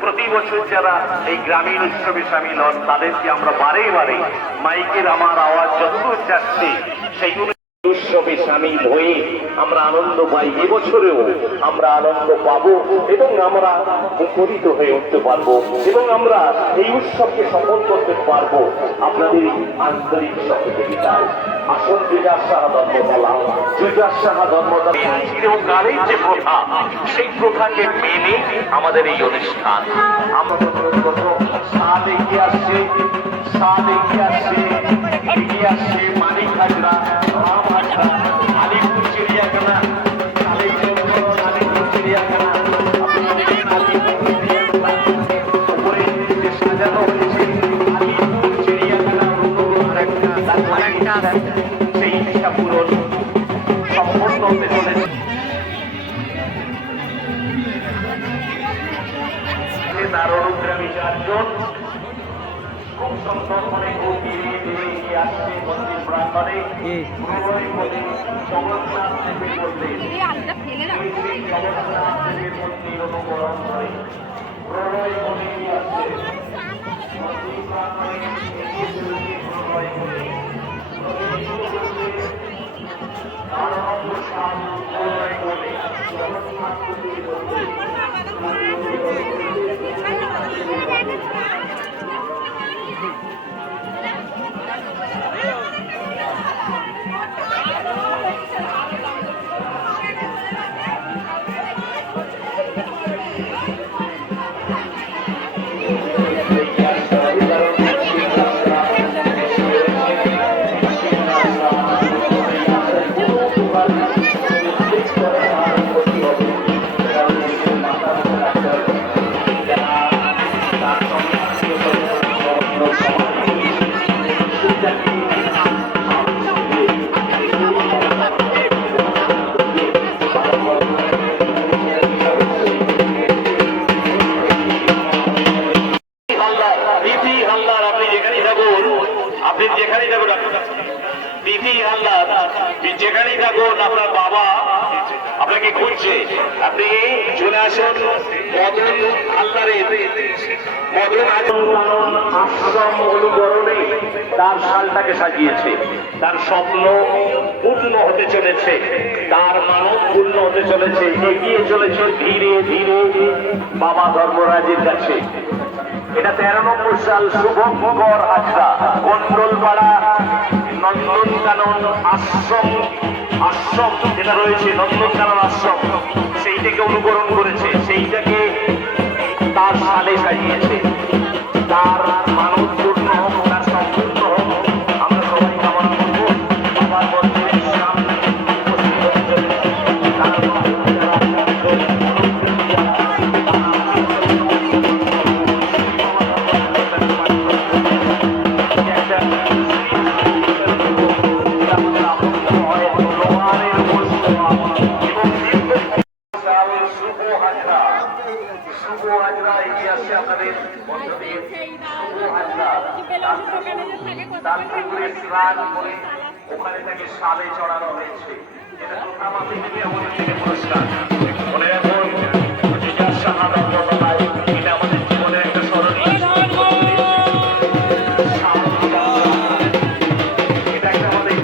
প্রতি বছর যারা এই গ্রামীণ উৎসবে সামিল হন তাদেরকে আমরা বারে বারে মাইকের আমার আওয়াজ যতদূর যাচ্ছে সেই উৎসবে সামিল হয়ে আমরা আনন্দ পাই। এবছরেও আমরা আনন্দ পাবো এবং আমরা মুখরিত হয়ে উঠতে পারবো এবং আমরা এই উৎসবকে সফল করতে পারবো আপনাদের আন্তরিক সহযোগিতায়। আসল জুজার সাহা ধর্মতলা, জুজার সাহা ধর্মতলা এবং গানের যে প্রথা, সেই প্রথাকে মেনে আমাদের এই অনুষ্ঠান। আমরা সাদ এগিয়ে আসছে, সাদ এগিয়ে আসছে, এগিয়ে আসছে মানিক হাজরা, রাম হাজরা, আলিপুর চিড়িয়াখানা, আলিপুর চিড়িয়াখানা, উপরে সাজানো হয়েছে আলিপুর চিড়িয়াখানা, সেই ইচ্ছা পূরণ সম্পূর্ণ হতে চলেছে। তার অনুগ্রামী চারজন খুব সুন্দর করে এগিয়ে আসছে মন্দির প্রাঙ্গণে। জগন্নাথ দেবের মন্দির, জগন্নাথ দেবের মন্দির অনুকরণ করে প্রলয় মনে আসছে মন্দির প্রাঙ্গণে। প্রলয় মনে প্রলয় মনে জগন্নাথ দেবের মন্দির বিধি হালদার, আপনি যেখানেই থাকুন, আপনি যেখানেই থাকুন, বিধি হালদার যেখানেই থাকুন, আপনার বাবা আপনাকে খুঁজছে, আপনি চলে আসুন মদন হালদারের মদন আশ্রম অনুকরণে তার শালটাকে সাজিয়েছে। তার স্বপ্ন পূর্ণ হতে চলেছে, তার মানব পূর্ণ হতে চলেছে, এগিয়ে চলেছে ধীরে ধীরে বাবা ধর্মরাজের কাছে। এটা 13 নম্বর সাল, শুভঙ্কর হাজরা, কন্ডলপাড়া নন্দনকানন আশ্রম যেটা রয়েছে, নন্দনকানন আশ্রম, সেইটাকে অনুকরণ করেছে, সেইটাকে তার সালে সাজিয়েছে। তার মানব পূর্ণ হোক, তার সম্পূর্ণ হোক, আমরা সবাই কামনা করবো। বাবার মন্দিরের সামনে উপস্থিত হচ্ছে তার ওখানে থেকে সালে চড়ানো হয়েছে। এটা আমাদের থেকে পুরস্কার মনে রাখুন, এটা আমাদের জীবনে একটা স্মরণীয়। এটা একটা আমাদের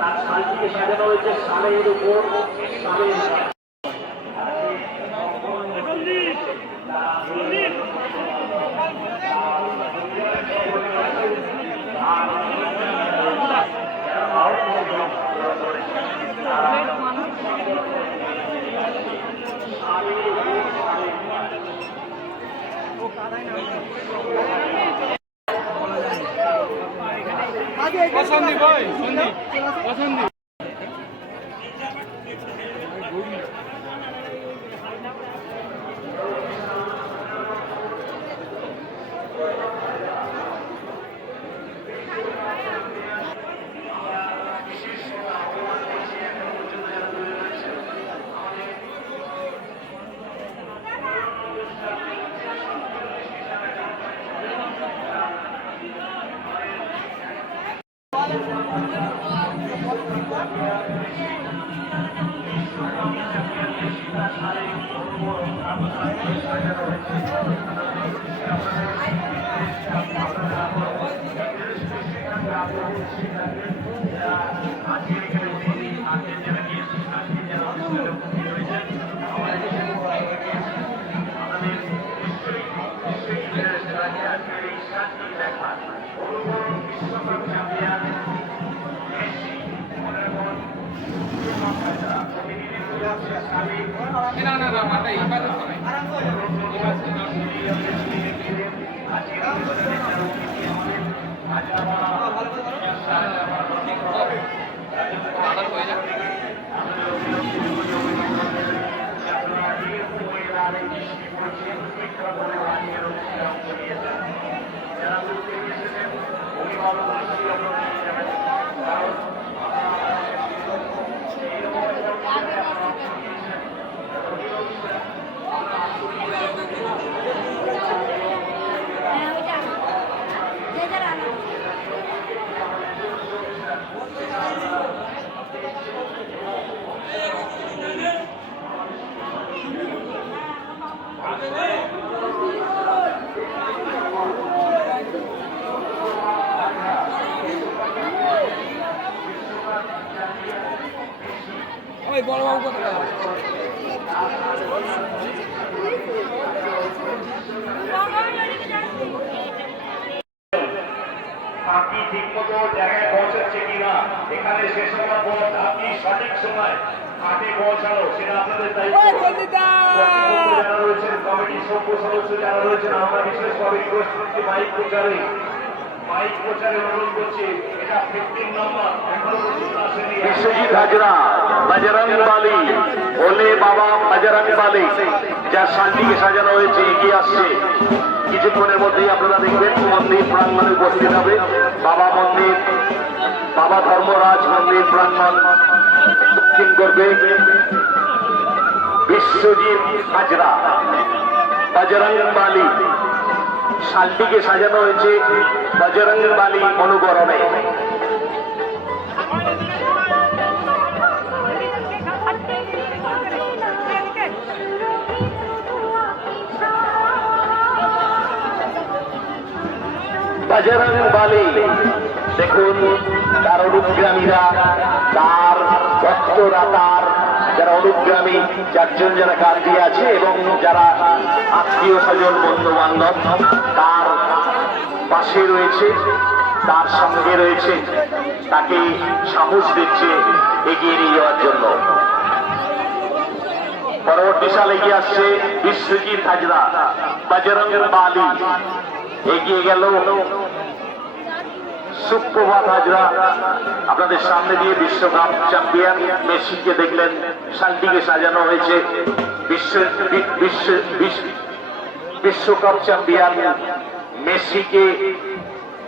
তার শালটিকে সাজানো হয়েছে শালের উপর শালের সন্দীপ ভাই, সন্দীপ না মাথা এবার ওই বড় বাবু কত টাকা? আপনি ঠিক মতো জায়গায় পৌঁছাচ্ছে কিনা, এখানে শেষ হওয়ার পর আপনি সঠিক সময় ঘাটে পৌঁছানো, সেটা আপনাদের দায়িত্ব। যারা রয়েছেন কমিটির সভ্য সদস্য যারা রয়েছেন, আমরা বিশেষভাবে রিকোয়েস্ট করছি মাইক প্রচারে অনুরোধ করছি। এটা 15 নম্বর, এখনো পর্যন্ত আসেনি। বিশ্বজিৎ হাজরা, বজরং বালি, ওলে বাবা বজরং বালি, যার শান্তিকে সাজানো হয়েছে, এগিয়ে আসছে। কিছুক্ষণের মধ্যেই আপনারা দেখবেন মন্দির প্রাঙ্গণে উপস্থিত হবে বাবা মন্দির, বাবা ধর্মরাজ মন্দির প্রাঙ্গণ দক্ষিণ করবে বিশ্বজিৎ হাজরা বজরং বালি। শালটিকে সাজানো হয়েছে বজরং বালি অনুকরণে। বজরং বালি দেখুন, তার অনুগ্রামীরা, তার ভক্তরা, তার যারা অনুগ্রামী চারজন যারা কার্ডি আছে এবং যারা আত্মীয় স্বজন বন্ধু বান্ধব তার পাশে রয়েছে, তার সঙ্গে রয়েছে, তাকে সাহস দিচ্ছে এগিয়ে নিয়ে যাওয়ার জন্য। পরবর্তী সাল এগিয়ে আসছে বিশ্বজিৎ হাজরা বজরং বালি। এগিয়ে গেল সুপ্রভাত হাজরা। আপনাদের সামনে দিয়ে বিশ্বকাপ চ্যাম্পিয়ন মেসিকে দেখলেন, শালটিকে সাজানো হয়েছে বিশ্বকাপ চ্যাম্পিয়ন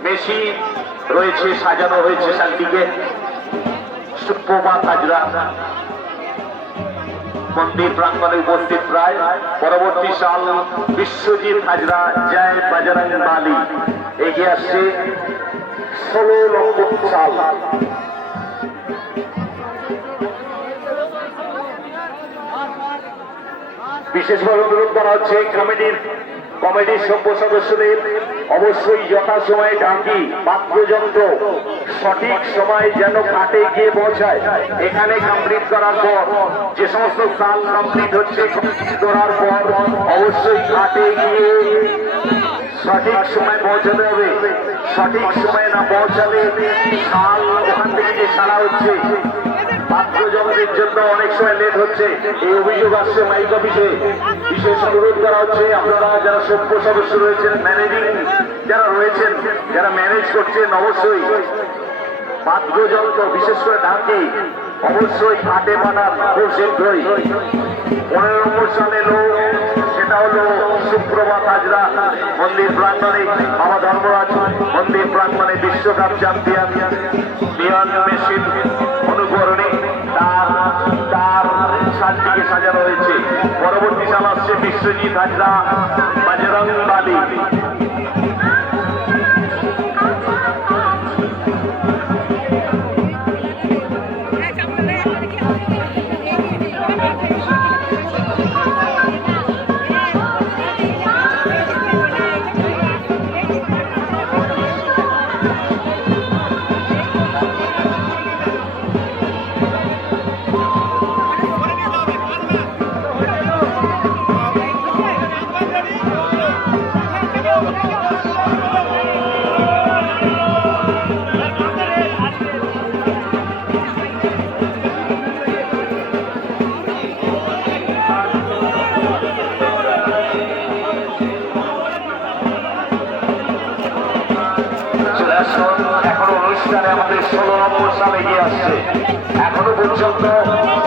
মেসি রয়েছে, সাজানো হয়েছে শালটিকে। সুপ্রভাত হাজরা মন্দির প্রাঙ্গণে উপস্থিত প্রায়। পরবর্তী সাল বিশ্বজিৎ হাজরা জয় বজরং বালি। এগিয়ে আসছে 16 নম্বর সাল। বিশেষভাবে অনুরোধ করা হচ্ছে কমিটির সভ্য সদস্যদের অবশ্যই যথাসময়ে ডাকি বাদ্যযন্ত্র সঠিক সময় যেন ঘাটে গিয়ে পৌঁছায়। এখানে কমপ্লিট করার পর যে সমস্ত সাল কমপ্লিট হচ্ছে করার পর অবশ্যই ঘাটে গিয়ে সঠিক সময় পৌঁছাতে হবে। সঠিক সময় না পৌঁছালে সাল ওখান থেকে যে ছাড়া হচ্ছে বাদ্যযন্ত্রের জন্য অনেক সময় লেট হচ্ছে, এই অভিযোগ আসছে মাইক অফিসে। বিশেষ অনুরোধ করা হচ্ছে আপনারা যারা সভ্য সদস্য রয়েছেন, ম্যানেজিং যারা রয়েছেন, যারা ম্যানেজ করছেন, অবশ্যই বাদ্যযন্ত্র বিশেষ করে ঢাকি অবশ্যই ঘাটে পাঠান খুব শীঘ্রই। 15 নম্বর সালে লোক সেটা হলো সুপ্রভাত হাজরা মন্দির প্রাঙ্গণে বাবা ধর্মরাজ মন্দির প্রাঙ্গণে বিশ্বকাপ চ্যাম্পিয়ন লিওন মেসির অনুকরণে তার শালটিকে সাজানো হয়েছে। পরবর্তী সাল আসছে বিশ্বজিৎ হাজরা বজরং বালি। এখন অনুষ্ঠানে আমাদের 16 নম্বর সালে গিয়ে আসছে। এখনো পর্যন্ত